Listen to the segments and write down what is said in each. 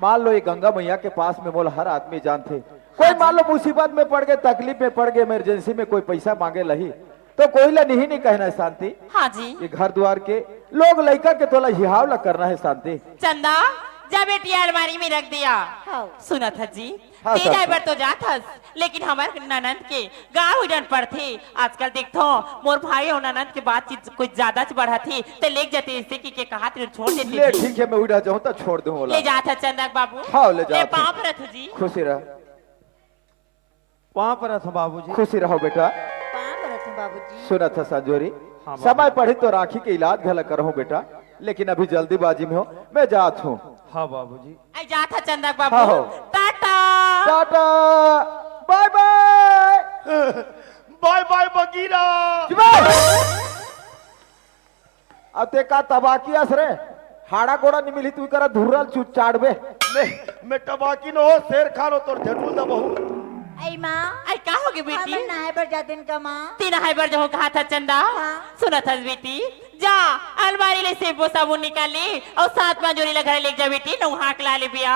मान लो ये गंगा मैया के पास में मोल हर आदमी जानते, कोई मान लो मुसीबत में पड़ गए, तकलीफ में पड़ गए, इमरजेंसी में कोई पैसा मांगे लही तो कोई ला नहीं कहना है शांति। हाँ जी। ये घर द्वार के लोग लड़का के तोला हिहाव ला करना है शांति। चंदा जब बेटी अलमारी में रख दिया। हाँ। सुना था जी। हाँ, तेजा बार तो जात हस, लेकिन हमारे ननद के गाँव उड़न पर थे। आजकल देखो मोर भाई और ननद के बातचीत कुछ ज्यादा बढ़ा थी तो ले जाते इससे कि कहा छोड़ देते। ले ठीक है, मैं उड़ा जाऊं तो छोड़ दूं। ले जाता चंदक बाबू। हाँ ले जा। पाँव पर रखो जी। खुशी रह। वहाँ पर रखो बाबूजी। खुशी रहो बेटा। पाँव पर रखो बाबूजी। सुना था संजोरी। हाँ, समय पढ़ी तो राखी के इलाज घला करो बेटा, लेकिन अभी जल्दीबाजी में हो, मैं जात हूँ। हाँ बाबूजी। आई जाता चंदक बाबू। हाँ, टाटा टाटा bye bye. Bye bye Bagheera. अब ते का तबाकी असरे हाड़ा गोड़ा नहीं मिली, तू करा धुरल चुट चाड़बे। मैं टबाकी न हो, शेर खान हो तो झटुल दबहू। आई माँ आई का होगी बेटी? हम नहाए बर जाते हैं का माँ। तीन हाई बार जो कहा था चंदा। हाँ। सुना था बेटी, जा अलमारी ले से वो साबुन निकाली और सात मंजूरी लगा ले जा बेटी, नौ हाक ला ले बिया।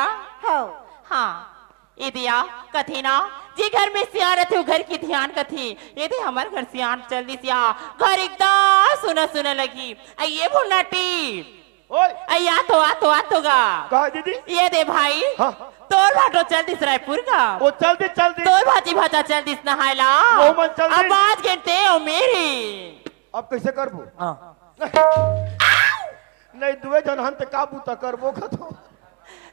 हाँ ये दिया कथी ना जी घर में सियान रहते हो, घर की ध्यान कथी ये दे हमारे घर सियान चल दी सिया घर एकदम सुना सुना लगी। ये भुन्नाटी आ तो गा कहा दीदी? ये दे भाई। हाँ। तोर भाटो चल दिस रायपुर का। वो चल दी तोर भाजी भाता चल दिस नहायला। वो मन चल दी। अब आज घंटे ओ मेरी। अब कैसे करबो? हाँ। नहीं दुए जन हंत काबू त करबो खतो।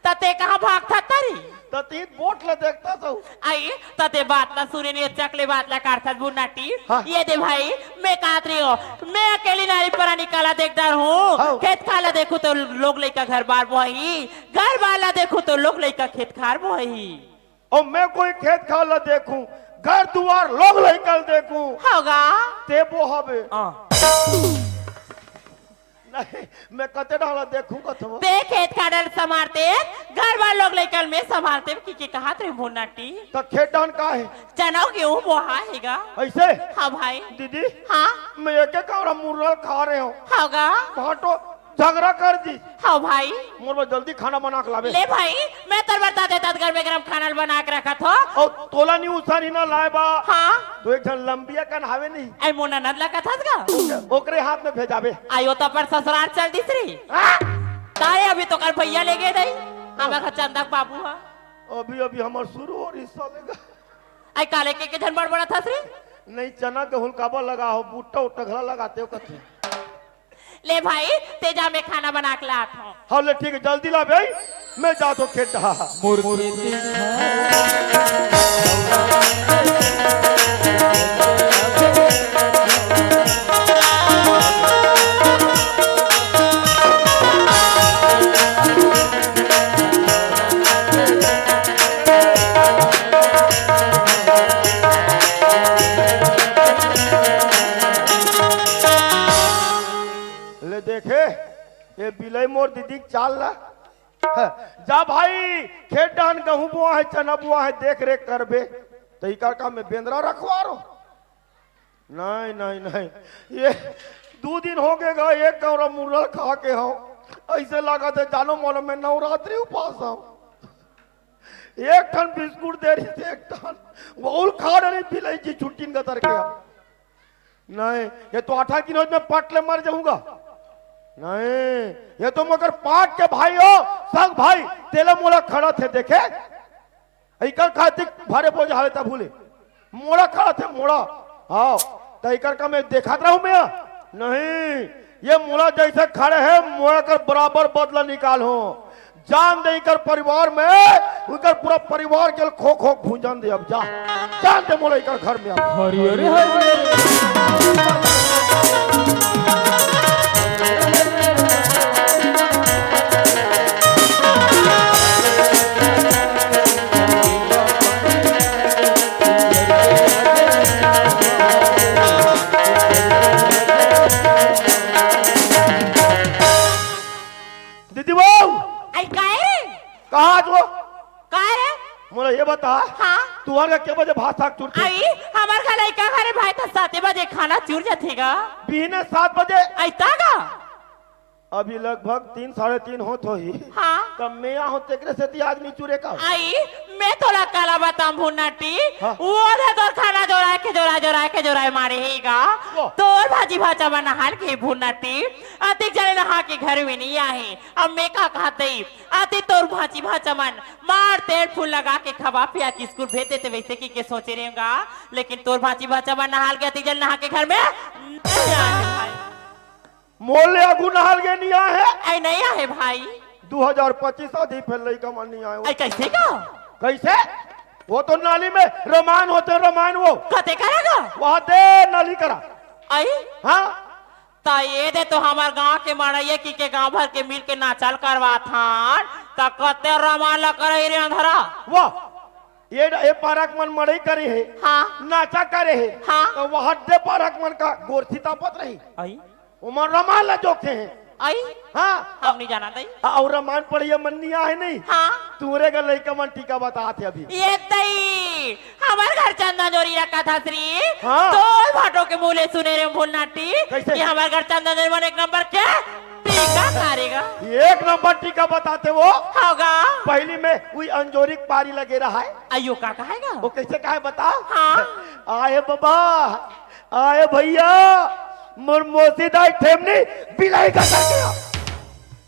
तते कहाँ भागता तरी? तीन बोट ले देखता तो। आई तते बात ना सुने नहीं चकले बात ला काटता बुनाटी। हाँ। ये दे भाई मैं काट रही हूँ, मैं अकेली नारी पर निकाला देखदार हूँ। हाँ। खेत खाला देखो तो लोग लेकर घर बार बोही, घर वाला देखो तो लोग लेकर खेत खार बोही। और मैं कोई खेत खाला देखूं, घर दुआर लोग लेकर देखूं, होगा ते वो हबे। नहीं मैं कते डाला देखूं कथो। ते खेत खाडल संभालते, घर वाले लोग लेकर मैं संभालते कि कहा तेरे बुनाटी। तो खेत डान का है? चनाओ गेहूं बोहा हैगा। ऐसे? हाँ भाई। दीदी हाँ मैं एक कौरा मुर्रा खा रहे हूँ, होगा घाटो झगड़ा कर दी। हाँ भाई। मोर जल्दी खाना बना के लावे। ले भाई मैं तर बता देता घर में गरम खाना बना के रखा था। और तोला नहीं उसानी ना लाए बा। हाँ तो एक जन लंबिया कन हावे नहीं। आई मोना नदला का था ओकरे हाथ में भेजावे। आयो तो पर ससुराल चल दिसरी। तारे अभी तो कर भैया ले गए नहीं, हमारा चंदक बाबू है। अभी अभी हमार शुरू हो रही सालेगा। आई काले के धन बड़ बड़ा था श्री। नहीं चना के हुलकाबा लगा हो, बूटा उटघला लगाते हो कथे। ले भाई तेजा में खाना बना के लात हूँ। हाँ ले ठीक है जल्दी ला भाई, मैं जा तो खेत रहा। देखे ये बिलई मोर दीदी चाल ला। जा भाई खेत डान गहूं बुआ है, चना बुआ है, देख रेख करबे तो इकर का मैं बेंदरा रखवा रो। नहीं नहीं नहीं ये 2 दिन हो गएगा एक कौरा मुर्रा खा के हो, ऐसे लगा थे जानो मोलो में नवरात्रि उपास हो। एक टन बिस्कुट दे रही थी, एक टन वो खा रही बिलई जी छुट्टी का तर के। नहीं ये तो 8 दिन में पटले मर जाऊंगा। नहीं ये तो मगर पाट के भाई हो, संग भाई तेले मोला खड़ा थे देखे इकर खातिर भारे बोझ हावे ता भूले मोड़ा खड़ा थे मोड़ा। हाँ तो इकर का मैं देखा रहूं मैं। नहीं ये मोड़ा जैसे खड़े हैं मोड़ा कर बराबर बदला निकाल हो, जान दे इकर परिवार में इकर पूरा परिवार के खो खो भूंजन दे। अब जा जान दे मोड़ा इकर घर में। हरी हरी हरी। दीदी वो आई काहे कहा जो काहे मोला ये बता। हाँ तुम्हारे के बजे भात साग चुरती? आई हमार घर लइका घरे भाई था 7 बजे खाना चूर जातेगा। बीने 7 बजे आई तागा अभी लगभग 3 साढ़े 3 होत हो ही हाँ तब मैं यहाँ होते करे से आदमी चूरे का आई मैं थोड़ा काला बताऊं भुन्नाटी हाँ। वो है तोर खाना जोड़ा के मारे हेगा वो। तोर भाजी भाचा बना हाल के भुन्नाटी अति जने नहा के घर में नहीं आए अब मैं का कहते अति तोर भाजी भाचा मन मार तेल फूल लगा के खवा पिया के स्कूल भेजते थे वैसे की सोचे रहेगा लेकिन तोर भाजी भाचा बन नहाल के अति जन नहा के घर में नहीं आए भाई मोले अगू नहाल के नहीं आए हैं ऐ नहीं आए भाई 2025 आधी फिर लड़का मन नहीं आए ऐ कैसे का कैसे वो तो नाली में रमान होते रमान वो कते करेगा वहां दे नाली करा आई हाँ ता ये दे तो हमार गांव के मड़ैया की के गांव भर के मिल के नाचल करवा था ता कते रमाला करे रे अंधरा वाह ये पारक मन मड़ई करे है हाँ नाचा करे है हाँ। तो वहां दे पारक मन का गोरथी तापत रही आई उमर रमान ला जोखे हैं आई हाँ हम नहीं जाना दई और रमान पढ़िया मन नहीं आए नहीं हाँ तूरे का लड़का मन टीका बताते अभी ये तई हमार घर चंदा जोरी रखा था श्री हाँ। तो भाटो के मुले सुने रे भुन्नाटी कैसे? कि हमार घर चंदा जोरी मन एक नंबर के टीका करेगा एक नंबर टीका बताते वो होगा पहली में वही अंजोरी पारी लगे रहा है अयो का कहेगा वो कैसे कहे बताओ हाँ। आए बाबा आए भैया मुर्मोसीदा ठेमनी बिलाई का कर गया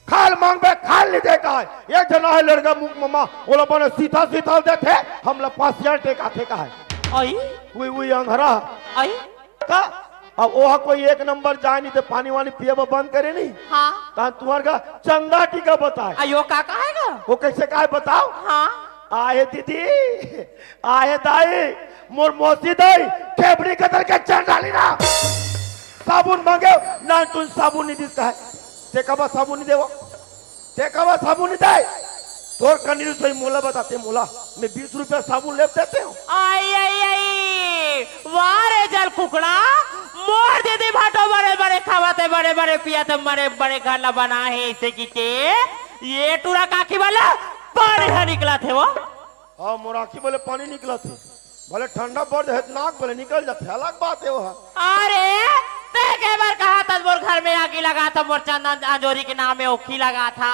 खाल मांग बे खाल नहीं देखा है एक जना है लड़का मुख ममा वो लोग बने सीधा सीधा देते हम लोग पासिया टेका थे का है आई वही अंधरा आई का अब वो कोई एक नंबर जाए नहीं तो पानी वानी पिए बंद करे नहीं हाँ ता तुम्हारे का चंदा टीका बताए अयो का कहेगा वो कैसे कहे बताओ हाँ आए दीदी आए दाई मोर मोसी दाई खेबड़ी कतर के चढ़ डाली ना साबुन मांगे ना तुम साबुन नहीं दिसता है देखा साबुन नहीं देवो देखा साबुन नहीं दे तोर कनीर सही मोला बताते मोला मैं 20 रुपया साबुन ले देते हूँ आई आई आई वारे जल कुकड़ा मोर दीदी भाटो बड़े बड़े खावाते बड़े बड़े पियाते बड़े बड़े घर बना है इसे की के ये टूरा काकी वाला पानी है निकला थे वो हाँ मोराखी बोले पानी निकला थे बोले ठंडा पड़ जाए नाक बोले निकल जाते अलग बात है वो अरे ते के बार कहा था मोर घर में आगी लगा था मोर चंदन अंजोरी के नाम में ओखी लगा था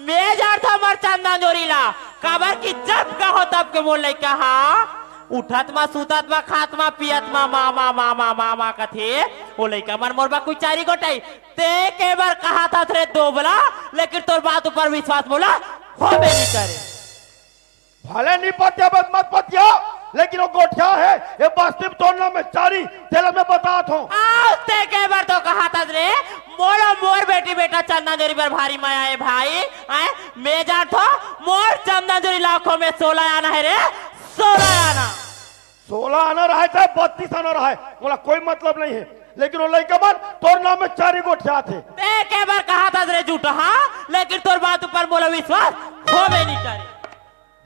मैं जार था मोर चंदन अंजोरी ला काबर की जब कहो तब के मोर लई कहा उठत मा सुतत मा खात मा पियत मा मामा मामा मामा कथे वो लइका मन मोर बा कोई चारी गोटाई ते के बार कहा था रे दो बोला लेकिन तोर बात ऊपर विश्वास बोला होबे नहीं करे भले नहीं पत्या मत पत्या लेकिन वो गोठिया है ये वास्तविक तोड़ना में चारी तेल में बता हूँ आस्ते के बार तो कहा था रे मोरा मोर बेटी बेटा चंदन जोरी पर भारी माया है भाई मैं जान था मोर चंदन जोरी लाखों में 16 आना है रे 16 आना 16 आना रहा है चाहे 32 आना रहा है बोला कोई मतलब नहीं है लेकिन वो लड़का मन तोर नाम में चारी गोठिया थे के बार कहा था रे झूठा हाँ लेकिन तोर बात ऊपर बोला विश्वास होबे नहीं करे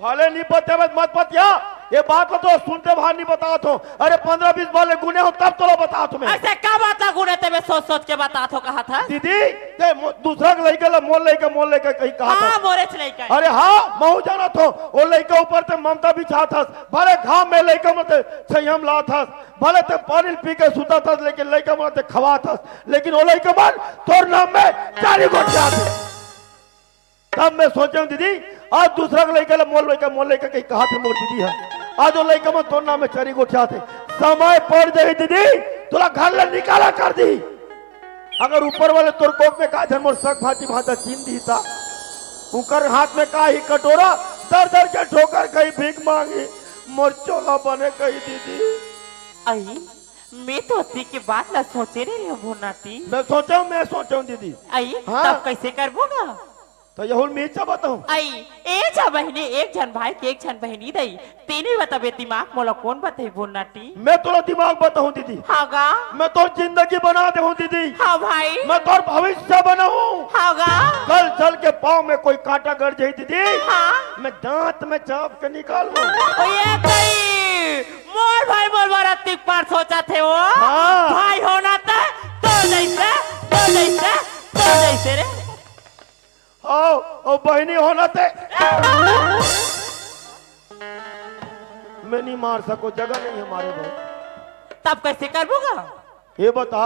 भले नहीं पत्या मत पत्या ये बात तो सुनते बाहर नहीं बता तो अरे 15-20 वाले गुने हो तब तो बता तुम्हें ऐसे क्या बात गुने ते मैं सोच के बता तो कहा था दीदी ते दूसरा लड़का मोल लेके कहीं कहा था हाँ मोरे लड़का अरे हाँ महू जाना तो वो लड़का ऊपर ते ममता बिछा था भले घाम में लड़का मत छयम ला था भले ते पानी पी के सुता था लेकिन लड़का मत खवा था लेकिन वो लड़का मन तोर नाम में चारी गोठिया थे तब मैं सोचा दीदी आज दूसरा लड़का मोल लेके कहीं कहा थे मोर दीदी है आज वो लड़का में तोर नाम में चारी गोठिया थे समय पड़ जाए दीदी तोला घर ले निकाला कर दी अगर ऊपर वाले तोर कोक में का मोर सक भाती भाता चीन दी था उकर हाथ में का ही कटोरा दर दर के ठोकर कहीं भीख मांगी मोर चोला बने कही दीदी आई मैं तो अति की बात ला सोचे रही हूँ भुनाटी मैं सोचा दीदी आई हाँ। तब कैसे करबोगा तो यहुल मैं इच्छा बताऊं आई एक जन बहनी एक जन भाई के एक जन बहनी दई तीनों बताबे दिमाग मोला कौन बताई भुनाटी मैं तोरा दिमाग बताऊं दीदी हागा मैं तोर जिंदगी बना दे दीदी हाँ भाई मैं तोर भविष्य बनाऊं हागा कल चल के पाँव में कोई कांटा गड़ जाए दीदी हाँ मैं दांत में चाप के निकालूं ये कई मोर भाई मोर बरतिक पर सोचा थे वो हाँ। भाई होना था तो जैसे रे ओ बहनी होना थे मैं नहीं मार सको जगह नहीं हमारे भाई तब कैसे करबोगा ये बता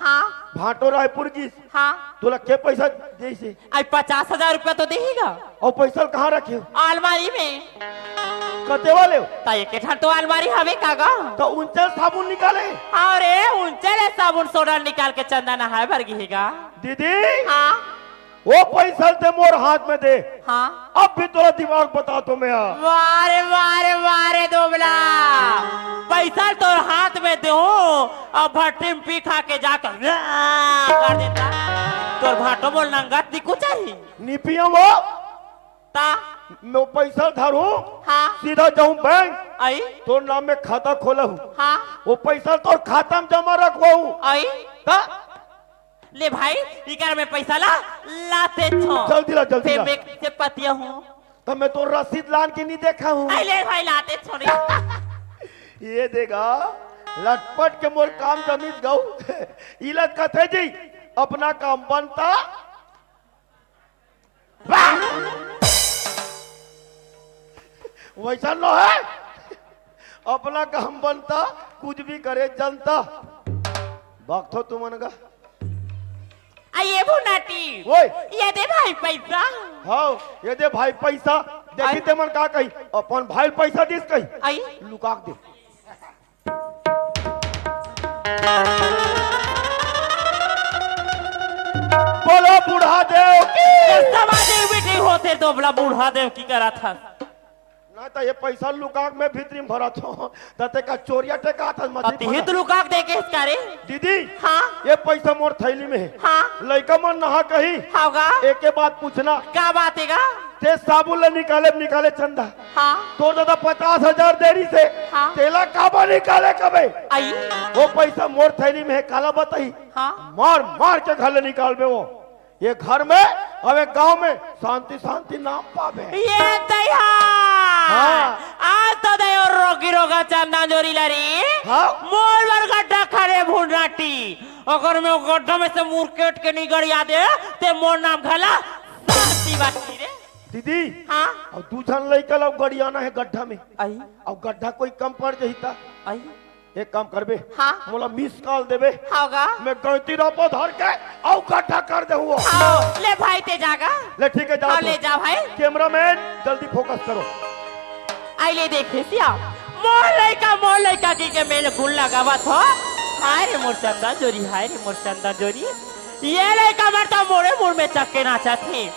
हाँ भाटो रायपुर की हाँ तोला के पैसा जैसे आज 50,000 रुपया तो देगा। और पैसा कहाँ रखे हो? अलमारी में कते वाले हो? ता एक ठन तो अलमारी हवे कागा। तो उनसे साबुन निकाले। अरे उनसे साबुन सोडा निकाल के चंदा नहाए भर गिहेगा। दीदी हाँ वो पैसा दे मोर हाथ में दे। हाँ अब भी तोरा दिमाग बता तो मैं वारे वारे वारे दोबला पैसा तो हाथ में दे और भट्टी में पी खा के जाकर कर देता। तोर भाटो बोल नंगत दिखो चाहिए निपिया वो ता मैं पैसा धरू हाँ सीधा जाऊं बैंक आई तो नाम में खाता खोला हूँ। हाँ वो पैसा तो खाता में जमा रखवा हूँ। आई ले भाई इकर में पैसा ला लाते छो जल्दी ला जल्दी फिर ला। मैं से पतिया हूँ तो मैं तो रसीद लान के नहीं देखा हूँ। आई ले भाई लाते छोड़ी ये देगा लटपट के मोर काम जमीन गऊ इला कथे जी अपना काम बनता वैसा न है। अपना काम बनता कुछ भी करे जनता वक्त हो तुमन का ये बुनाटी ओए ये दे भाई पैसा हाँ ये दे भाई पैसा देखी ते मन का कही अपन भाई पैसा दिस कही आई लुका दे। बोलो बूढ़ा देव की समाजे बेटी होते दोबला बूढ़ा देव की करा था ना तो ये पैसा लुका में भीतरी में भरा था तते का चोरिया टेका था मछली हित लुका दे के इसका रे दीदी हाँ ये पैसा मोर थैली में है। हाँ लड़का मन नहा कही होगा एक के बाद पूछना क्या बात है ते साबुन ले निकाले चंदा हाँ तो दादा 50,000 देरी से हाँ। तेला काबा निकाले कबे आई वो पैसा मोर थैली में है काला बताई हाँ मार मार के घर ले निकाल बे वो ये घर में अब एक गांव में शांति शांति नाम पावे। ये दया हाँ। आज तो दया रोगी रोगा चंदा जोरी लरी हाँ। मोर वर गड्ढा खड़े भूनाटी अगर मैं गड्ढा में से मुरकेट के निगड़िया दे ते मोर नाम घला शांति बाकी रे दीदी हाँ और दूसरा लड़का लोग गड़ियाना है गड्ढा में आई और गड्ढा कोई कम पड़ जहिता आई एक काम करबे हाँ मोला मिस कॉल देबे होगा मैं गलती रपो धर के और गड्ढा कर दे वो आओ ले भाई ते जागा ले ठीक है हाँ जाओ ले जा भाई कैमरामैन जल्दी फोकस करो। आई ले देखे सिया मोर लड़का की के मेल गुल लगावत हो हाय रे मोर चंदा जोरी हाय रे मोर चंदा जोरी ये लड़का मरता मोरे मुड़ में चक्के नाचा थी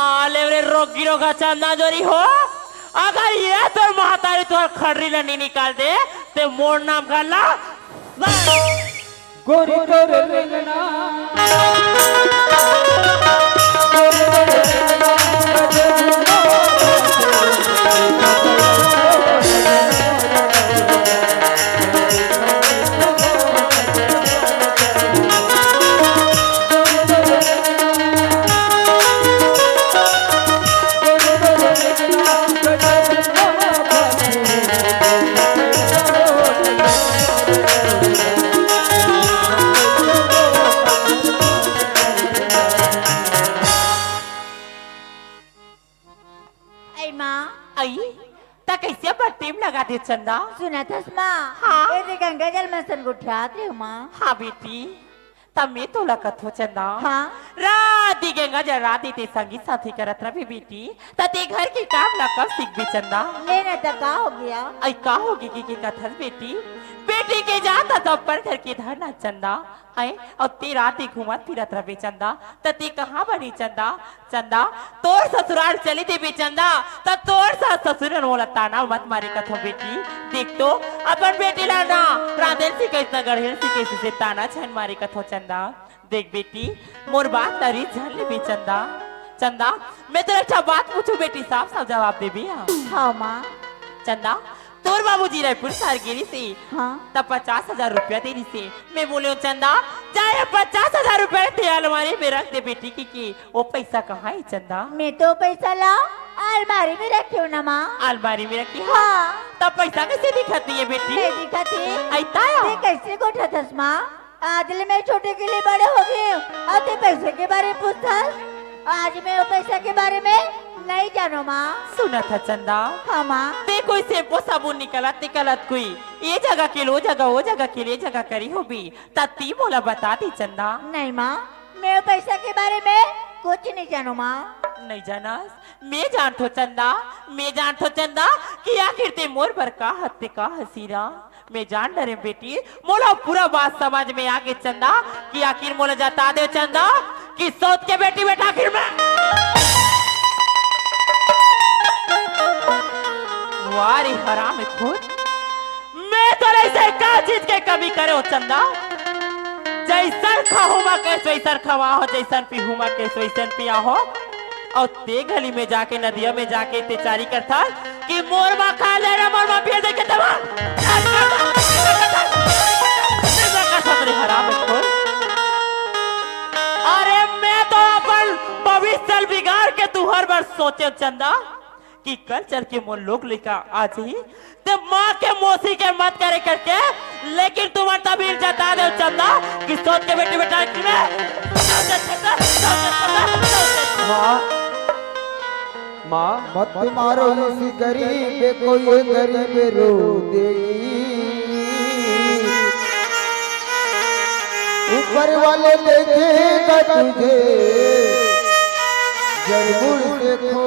आले रे रोगी रोगा चंदा जोरी हो अगर ये तो महातारी तो खड़री नहीं निकाल दे ते मोर नाम गला गोरी तोर रेंगना आई ता कैसे बट्टीम लगा दे चंदा सुना था माँ हाँ। ऐसे गंगा जल में सन गुठात रहे हो माँ हाँ बेटी तब मैं तो लगत हो चंदा हाँ। राती गंगा जल राती ते संगी साथी करत रही बेटी तते घर की काम ना कब सीख भी चंदा लेना तो का हो गया आई का होगी की कथन बेटी बेटी के जाता तो पर घर के धरना चंदा है और ती राती घूमत फिरत रहे चंदा तती कहाँ बनी चंदा चंदा तोर ससुराल चली थी चंदा तब तोर सा ससुरन बोला ताना मत मारे कथो बेटी देख तो अपन बेटी लाना राधेन सी कैसे गढ़ेन सी कैसे से ताना छन मारे कथो चंदा देख बेटी मोर बात तरी झन ले भी चंदा चंदा मैं तेरे अच्छा बात पूछू बेटी साफ साफ जवाब दे भी हाँ माँ चंदा तोर बाबूजी रायपुर सारगिरी से हाँ तब 50,000 रुपया देनी से मैं बोले चंदा चाहे 50,000 रुपया थे अलमारी में रख दे बेटी की वो पैसा कहाँ है चंदा मैं तो पैसा ला अलमारी में रखी हूँ ना माँ अलमारी में रखी हाँ तब पैसा कैसे दिखाती है बेटी मैं दिखा थी ऐता ते कैसे गोठा था माँ आज ले मैं छोटे के लिए बड़े हो गए अब ते पैसे के बारे में पूछता आज मैं वो पैसा के बारे में नहीं जानो माँ। सुना था चंदा, हाँ माँ। देखो इसे वो साबुन निकलत कोई ये जगह के लो जगह वो जगह के लिए जगह करी हो भी तत्ती बोला बता दी चंदा। नहीं माँ, मैं पैसा के बारे में कुछ नहीं जानो माँ। नहीं जाना मैं जानतो चंदा कि आखिर ते मोर पर का हत्ते का हसीरा मैं जान डरे बेटी मोला पूरा बात समझ में आ गई चंदा कि आखिर मोला जता दे चंदा कि सोच के बेटी बेटा आखिर में वारी हराम खुद मैं तो ऐसे का चीज के कभी करे हो चंदा जैसन खाहुमा कैसे वैसन खवा हो जैसन पीहुमा कैसे वैसन पिया हो और ते गली में जाके नदिया में जाके ते चारी करता कि मोरमा खा ले रे मोरमा पिए दे के दवा हराम खोल अरे मैं तो अपन भविष्य बिगाड़ के तू हर बार सोचे चंदा कि कल चल के मोर लोग लेकर आज ही तो माँ के मौसी के मत करे करके लेकिन तुम तभी जता दे चंदा कि सोच के बेटी बेटा माँ मत मारो इस गरीब को ये गरीब रो देगी ऊपर वाले देखेगा तुझे जरूर देखो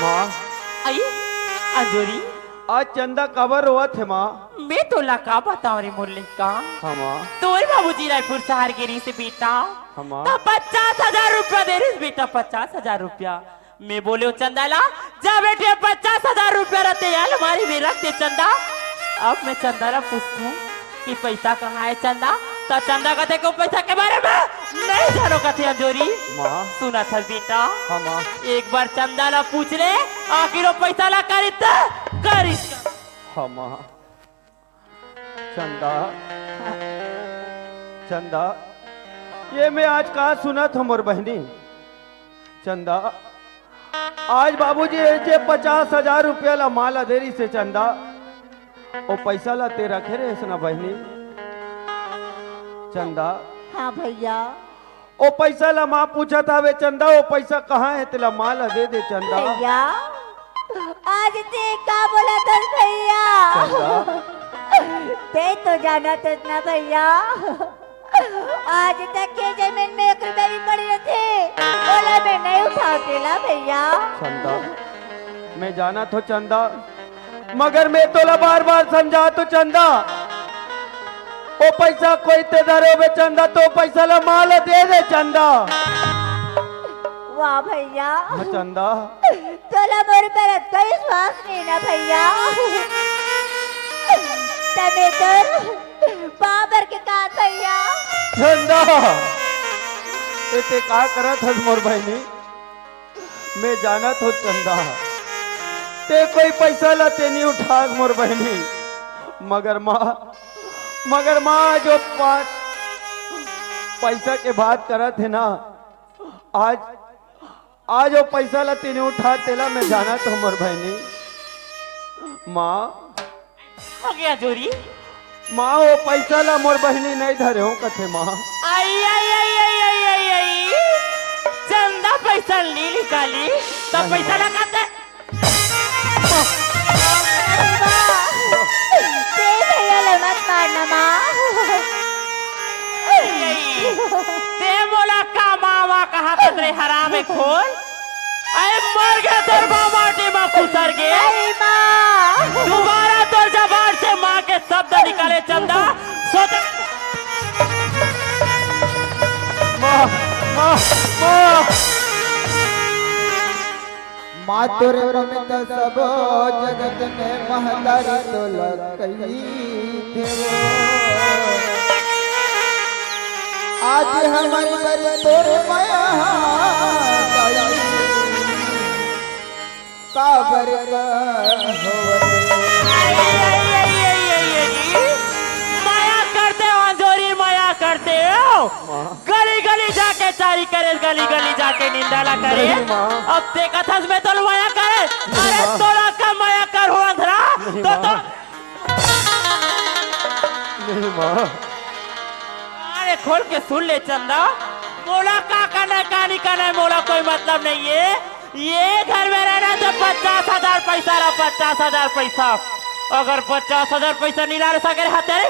माँ आई अंजोरी आज चंदा कबर हुआ थे माँ। मैं तो लगा बताओ रे मुरली का हाँ माँ। तो बाबूजी रायपुर शहर गिरी से बेटा हाँ माँ। तो 50,000 रुपया दे रही बेटा 50,000 रुपया मैं बोले हो चंदाला जा बेटे 50,000 रुपया रहते यार हमारी में रखते चंदा अब मैं चंदाला पूछती हूँ कि पैसा कहाँ है चंदा तो चंदा कहते को पैसा के बारे में नहीं जानो कहते अंजोरी माँ सुना था बेटा हाँ माँ। एक बार चंदाला पूछ ले आखिर वो पैसा ला करी हाँ माँ। चंदा चंदा ये मैं आज कहा सुना था मोर बहनी चंदा आज बाबूजी जे 50,000 रुपया ला माला देरी से चंदा ओ पैसा ला ते रखे रे सुना बहनी चंदा। हाँ भैया। ओ पैसा ला माँ पूछा था वे चंदा ओ पैसा कहाँ है तेला माला दे दे चंदा। भैया आज ते का बोला था भैया ते तो जाना था ना भैया आज तक के जमीन में 1 रुपया भी पड़ी थी बोला मैं नहीं उठाते ला भैया। चंदा मैं जाना तो चंदा मगर मैं तोला बार बार समझा तो चंदा ओ पैसा कोई ते धरे बे चंदा तो पैसा ला माल दे दे चंदा। वाह भैया हाँ चंदा तोला मोर पर कोई विश्वास नहीं ना भैया तबे तो बाबर के का भैया चंदा ते का करत हस मोर बहनी मैं जाना तो चंदा ते कोई पैसा ला ते नहीं उठा मोर बहनी मगर माँ जो पैसा के बात करत है ना आज वो पैसा ला तीन उठा तेला मैं जाना तो मोर बहनी माँ हो गया जोरी माँ वो पैसा ला मोर बहनी नहीं धरे हूँ कथे माँ। आई आई आई आई आई आई आई चंदा पैसा ली निकाली तब पैसा लगाते ते भैया ले मत मारना माँ ते बोला का मावा कहा तरे हराम खोल अरे मर गया तेरे माटी में खुसर गए अरे माँ दोबारा तो जबान से माँ के शब्द निकाले चंदा सोच माँ माँ माँ माँ तोरे रमित सब जगत में महदारी तो लगई थे आज हमारी बड़ी तोरे माया काबर का माया करते हो अंजोरी माया करते हो गली गली जाके चारी करे गली गली जाके निंदाला करे नहीं माँ। अब ते कथस में तो माया करे अरे तोरा का माया कर हो अंधरा तो नहीं माँ अरे खोल के सुन ले चंदा बोला का का नहीं मोला कोई मतलब नहीं है। ये घर में रहना तो 50,000 पैसा रहा, 50,000 पैसा। अगर 50,000 पैसा नहीं ला सके हाथे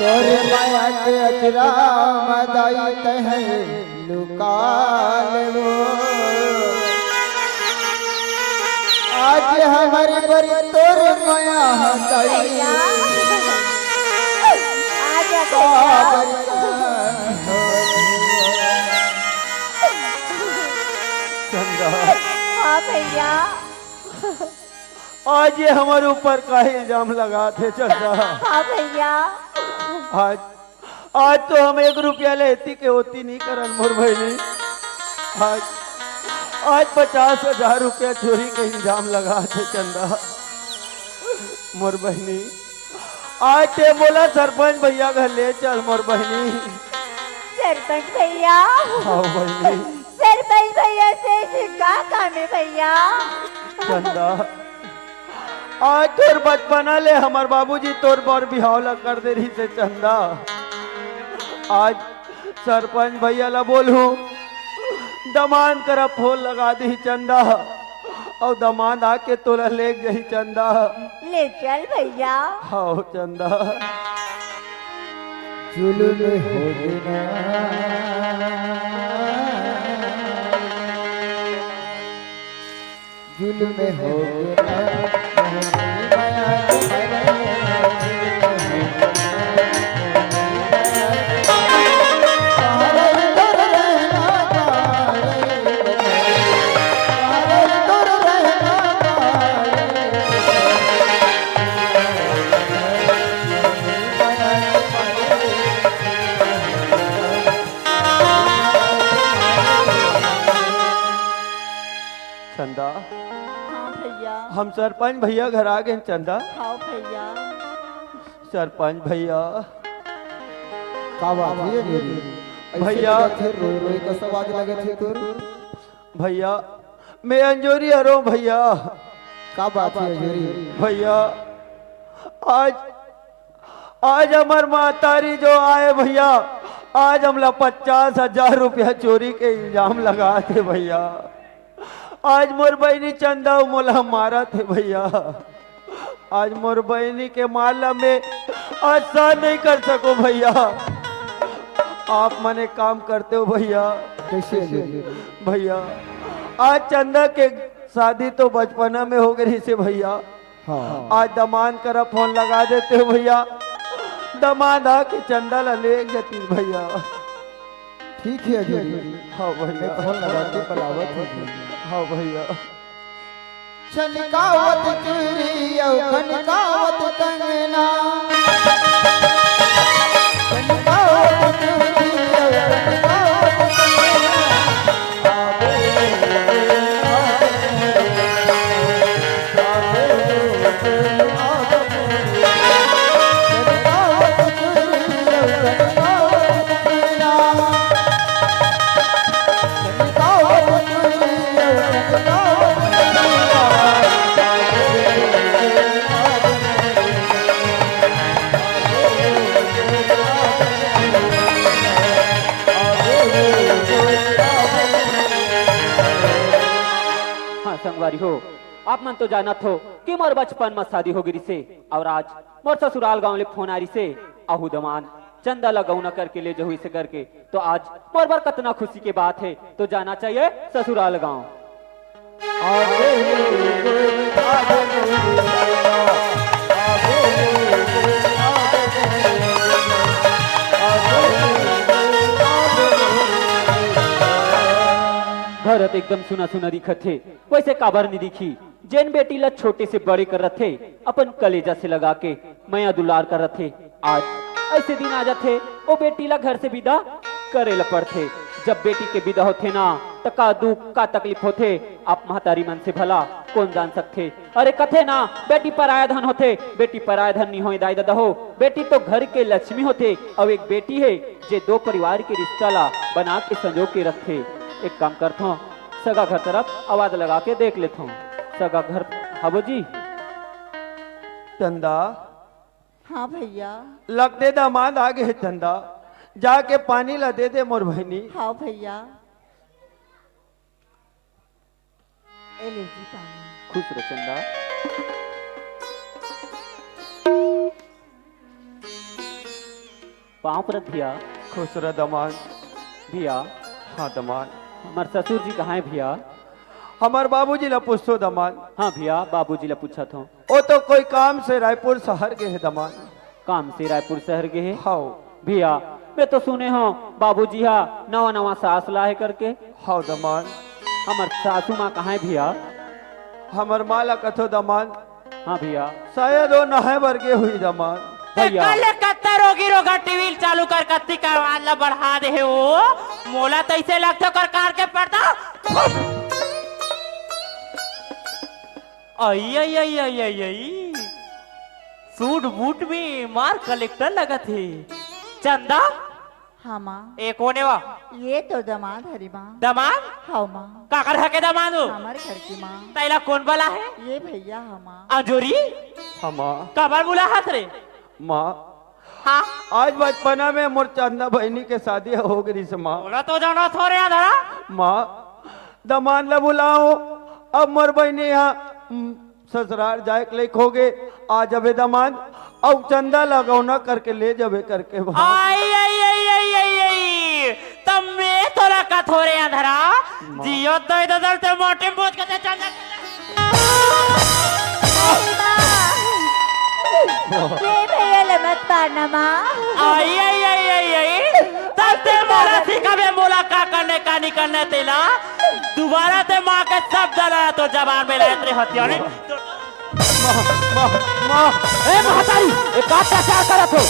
तोरे माया के अचरा मदाई तह लुकाल वो आज हमारे पर तोरे माया हदाई आजा भैया चंदा हाँ भैया आज ये हमारे ऊपर का इल्जाम लगा थे चंदा। हाँ भैया आज आज तो हम 1 रुपया लेती के होती नहीं करन मोर बहनी। आज आज 50,000 रुपया चोरी का इल्जाम लगा थे चंदा मोर बहनी। आज ते बोला सरपंच भैया घर ले चल मोर बहनी। सरपंच भैया हाँ बहनी। सरपंच भैया से का काम है भैया? चंदा आज तोर बचपना ले हमार बाबूजी तोर बर बिहाव कर दे रही से चंदा। आज सरपंच भैया ला बोलू दमान कर फोन लगा दी चंदा और दमान आके तोरा ले गई चंदा। ले चल भैया। हाँ चंदा जुल्म हो बिना जुल्म हो बिना चंदा हाँ भैया। हम सरपंच भैया घर आ गए चंदा। हाँ भैया। सरपंच भैया का बात है मेरी भैया रोई रोई का सब आज लगे थे तोर भैया मैं अंजोरी हरो भैया। का बात है जोरी भैया आज आज हमार मातारी जो आए भैया आज हमला 50,000 रुपया चोरी के इल्जाम लगा थे भैया। आज मोर बहनी चंदा मोला मारा थे भैया। आज मोर बहनी के माला में आज सहन नहीं कर सको भैया। आप मने काम करते हो भैया। कैसे जोरी भैया आज चंदा के शादी तो बचपना में हो गई से भैया। हाँ आज दमान कर फोन लगा देते हो भैया। दमाद आके चंदा ला ले जाती भैया। ठीक है जोरी हाँ मैं भैया फोन लगा के पलावत हूँ हाँ भैया। छनकावत चूरी औ खनकावत कंगना छनकावत चूरी औ खनकावत संगवारी हो आप मन तो जानत हो कि मोर बचपन में शादी हो गई से और आज मोर ससुराल गांव ले फोन आ रही से आहू दमान चंदा लगौना करके ले जहुई से करके तो आज मोर बार कितना खुशी की बात है तो जाना चाहिए ससुराल गांव। घरत एकदम सुना सुना दिखत थे वैसे काबर नहीं दिखी जेन बेटी ला छोटे से बड़े कर रथे अपन कलेजा से लगा के मैया दुलार कर रथे आज ऐसे दिन आ जाते वो बेटी ला घर से विदा करे ला पड़थे। जब बेटी के विदा होते ना तो का दुख का तकलीफ होते आप महतारी मन से भला कौन जान सकते। अरे कथे ना बेटी पराया धन होते बेटी पराया धन नहीं हो दाई दादा हो बेटी तो घर के लक्ष्मी होते और एक बेटी है जे दो परिवार के रिश्ता ला बना के संजो के रखते। एक काम करता हूँ सगा घर तरफ आवाज लगा के देख लेता हूँ। सगा घर हाबो जी चंदा हाँ भैया। लगते दामाद आ गए चंदा। जाके पानी ला दे दे मोर बहनी। हाँ भैया, ए ले जी पानी। खुश रह चंदा। पाँव पर भैया। खुश रह दमाद। भैया हाँ दमाद। हमार ससुर जी कहाँ है भैया? हमार बाबूजी ला पूछो दमाद। हाँ भैया, बाबूजी ला पूछा था। वो तो कोई काम से रायपुर शहर के है दमाद। काम से रायपुर शहर गए हैं? हाँ भैया मैं तो सुने हो बाबूजी हा नवा नवा सास लाए करके। हाँ दमाद। हमार सासू माँ कहाँ है भैया? हमार माला कथो दमाद। हाँ भैया। शायद वो नहे वर्गे हुई दमाद। भैया कल कत्ता रोगी रोगा टीवी चालू कर कत्ती का आवाज ला बढ़ा दे हो। मोला तो ऐसे लगता कर कार के पड़ता। आई आई आई आई आई आई, सूट बूट में मार कलेक्टर लगा थे। चंदा हाँ माँ, एक होने वा ये तो दामाद हरी माँ। दमाद हाँ माँ, काकर हके दमाद हो? हमारे घर की माँ। तैला कौन बला है? ये भैया हाँ माँ। अंजोरी हाँ माँ। कबर बुला हाथ रे। माँ हाँ आज बचपना में मोर चंदा बहनी के शादी हो गई से माँ। बोला तो जाना थोड़े धरा। माँ दमान ला बुलाओ। अब मोर बहनी यहाँ ससुराल जाए के लेक हो गए। आ जबे दमान अब चंदा लगौना करके ले जबे करके वहाँ। आई आई आई आई आई आई, तब मैं तोरा का थोड़े अंधरा जियो तो इधर दलते मोटे बोझ के चंदा। ये भैया ले मत पाना माँ। आई आई आई आई आई, तब ते मोला सिखावे मोला का करने का नहीं करने तेला। दोबारा ते माँ के सब दला तो जबान में लाए तेरे हथियार। ए महतारी ए का क्या करत हो?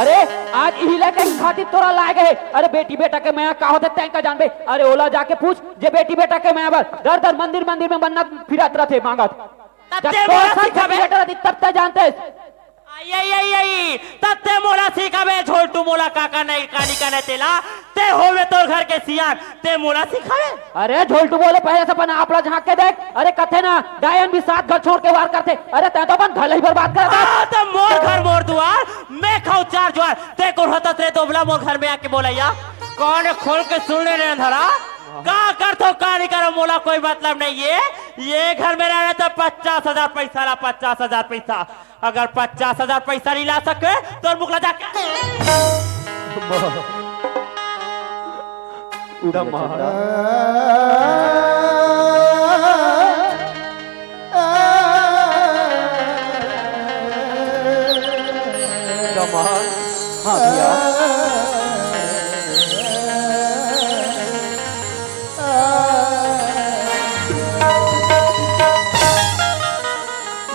अरे आज इहिले के खातिर तोरा लाए गए। अरे बेटी बेटा के मैं का होते तैं का जानबे? अरे ओला जाके पूछ जे बेटी बेटा के मैं दर दर मंदिर मंदिर में मन्नत फिरत रहे मांगत। जब ते तोरा मोला साथ सिखावे। बेटा रहती तब तक जानते। आई आई आई आई, तब ते मोला सिखावे झोलटू मोला काका नहीं कानी करने तेला। ते होवे तो घर के सियान ते मोला सिखावे। अरे झोलटू बोले पहले से अपन आपला झांक के देख। अरे कथे ना डायन भी साथ घर छोड़ के वार करते। अरे तै तो अपन घर ही बर्बाद कर आ, तो मोर घर मोर द्वार मैं खाऊ चार ज्वार। ते को होता रे तो बोला मोर घर में आके बोलैया कौन खोल के सुनने रे धरा का कर तो का नहीं करो मोला कोई मतलब नहीं है। ये घर में रहना तो 50,000 पैसा ला 50,000 पैसा। अगर 50,000 पैसा नहीं ला सके तो मुकला जाके हाँ भैया।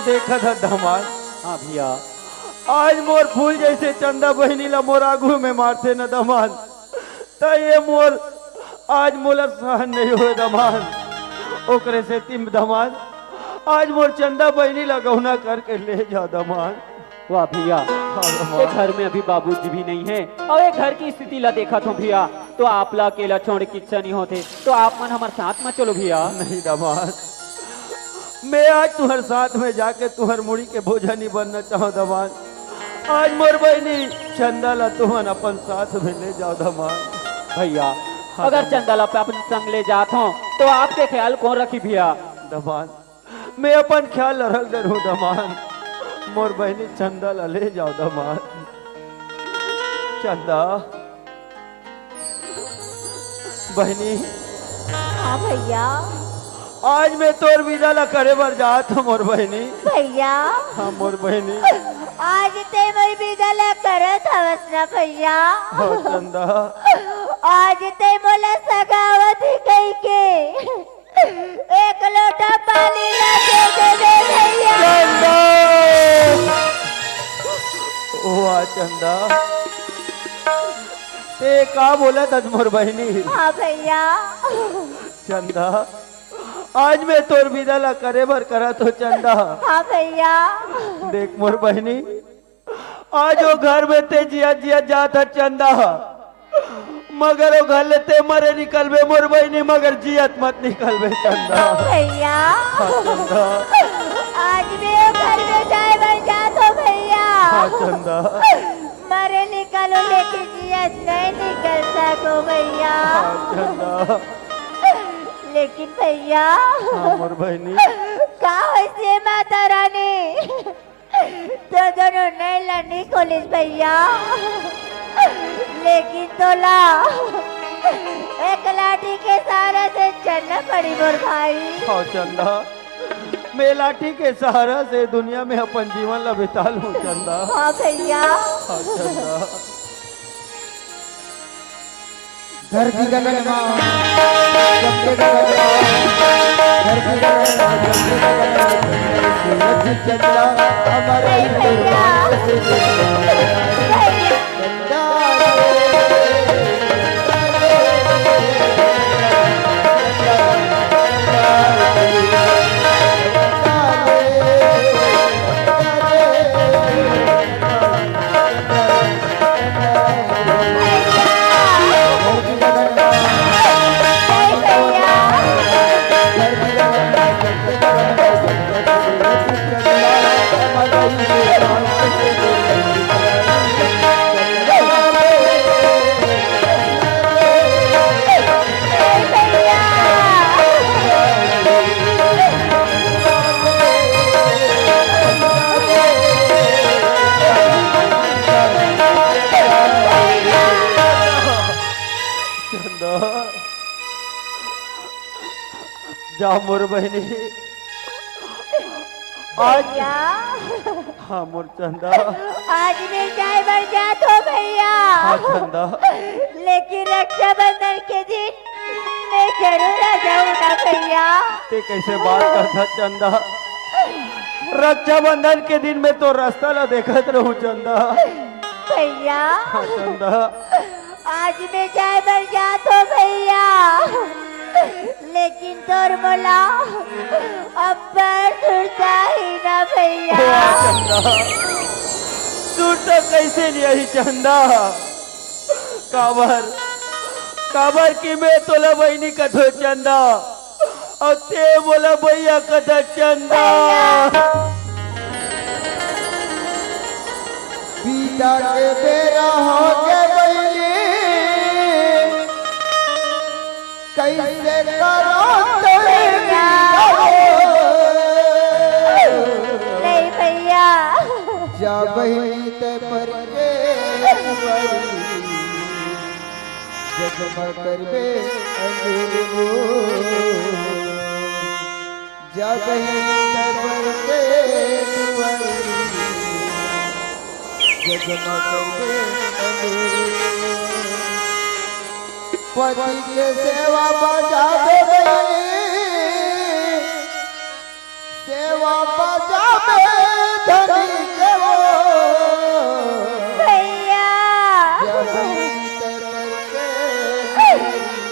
देखा था दमाद। हाँ भैया। आज मोर फूल जैसे चंदा बहनी ला मोर आगू में मारते न दमान। तो ये मोर आज मोला सहन नहीं हुए दमान। ओकरे से तिम दमान आज मोर चंदा बहनी ला गौना करके ले जा दमान। वाह भैया, ये घर में अभी बाबूजी भी नहीं है और ये घर की स्थिति ला देखा तो भैया तो आप ला अकेला छोड़ के इच्छा नहीं होते तो आप मन हमारे साथ में चलो भैया। नहीं दमाद, मैं आज तुहर साथ में जाके तुहर मुड़ी के बोझा नहीं बनना चाहो दमाद। आज मोर बहनी चंदा ला तुहन अपन साथ में ले जाओ दमाद। भैया अगर चंदला पे अपन संग ले जात हो तो आपके ख्याल कौन रखी भैया? दमान मैं अपन ख्याल रख दे हूँ दमान। मोर बहनी चंदा ला ले जाओ दमान। चंदा बहनी हाँ भैया। आज मैं तोर विदा ला करे बर जात हूँ मोर बहनी। भैया हाँ मोर बहनी। आज ते मेरी बिदला करत हवस ना भैया। हाँ चंदा आज ते मोला सगावती कही के एक लोटा पानी ला दे दे भैया। चंदा ओ आ चंदा ते का बोला था मोर बहनी? हाँ भैया। चंदा आज मैं तोर विदा ला करे बर करा तो चंदा। हाँ भैया। देख मोर बहनी आज वो घर में ते जिया जिया जाता चंदा मगर वो घर लेते मरे निकलबे मोर बहनी मगर जियत मत निकलबे चंदा। भैया हाँ चंदा। आज मैं घर में जाए बन जा तो भैया हाँ चंदा। मरे निकल निकालो लेकिन जिया नहीं निकल सको भैया। चंदा लेकिन भैया हाँ मोर बहनी का वैसे माता रानी तो दोनों नहीं लड़नी खोलिस भैया, लेकिन तोला एक लाठी के सहारे से चलना पड़ी मोर भाई। हाँ चंदा मैं लाठी के सहारा से दुनिया में अपन जीवन ला बिता लूं चंदा। हाँ भैया। हाँ चंदा धरती गगन मां चमके गगन मां, धरती गगन मां चमके गगन मां, सूरज चंद्रा हमारे दरबार से चंदा जा मोर बहनी आज भैया हाँ मोर चंदा आज मैं जाए मर जात हो भैया, हाँ चंदा लेकिन रक्षाबंधन के दिन मैं जरूर आ जाऊंगा भैया। ते कैसे बात करता चंदा, रक्षाबंधन के दिन में तो रास्ता ला देखत रहूं चंदा। भैया हाँ चंदा आज मैं जाए मर जात हो भैया, लेकिन तोर बोला अब पैर छुड़ता ही ना भैया। चंदा तू तो कैसे नहीं चंदा, काबर काबर की मैं तोला बहनी कथो चंदा और ते बोला भैया कथा चंदा। बीता के बेरा हो के बहनी कैसे करो नहीं भैया जा बहनी ते पर के जगमग करबे अंगूर जा बहनी ते पर के जगमग करबे अंगूर पति के सेवा बजावे बहनी सेवा बजावे धनी के वो भैया जब तर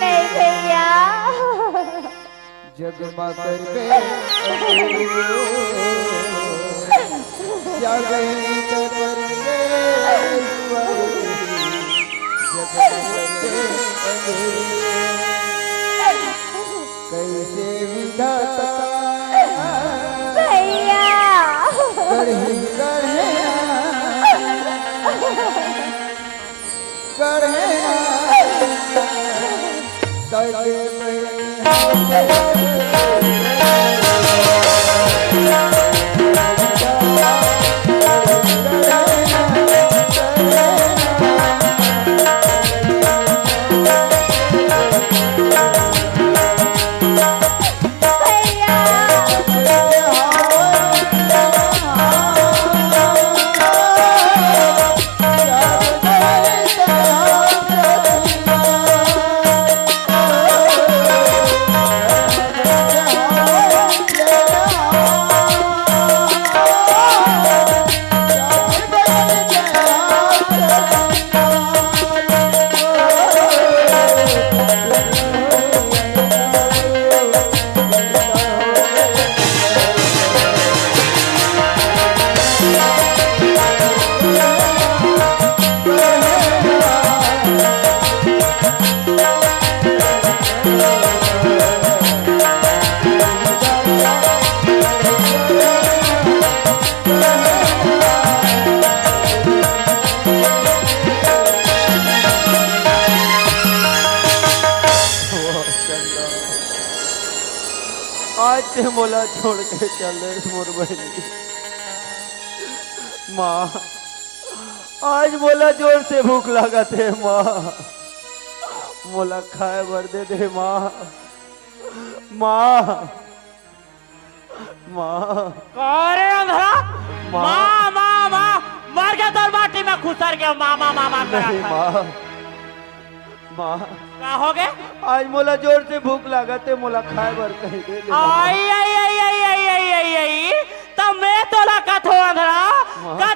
नहीं भैया जगमग करबे जब तर कैसे विधाता भैया गढ़ी गढ़े गढ़े सगे ते मोला छोड़ के चल मोर बहनी। माँ आज मोला जोर से भूख लगा थे माँ, मोला खाए बर दे दे माँ। माँ माँ अरे अंधरा माँ। माँ माँ माँ मर गया तो माटी में खुसर गया मामा मामा करा नहीं था। माँ, माँ क्या हो गए? आज मोला जोर से भूख लगा थे, मोला खाए बर कहीं दे दे माँ। आई आई आई आई आई आई आई आई तब मैं तो लगा थो अंधरा माँ। का